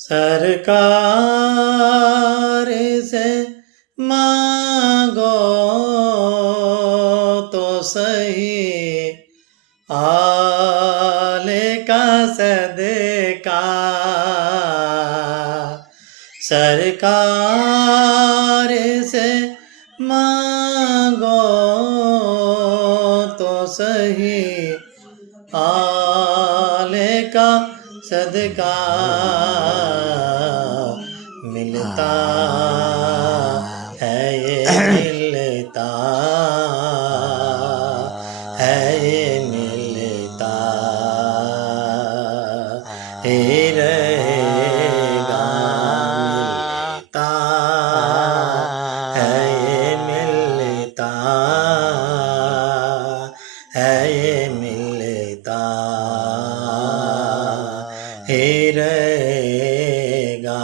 सरकार से मांगो तो सही आले का सदका। सरकार से मांगो तो सही आले का सदका मिलता है, ये मिलता है, ये मिलता ही रहेगा। मिलता है, ये मिलता है, ये मिलता ही रहेगा।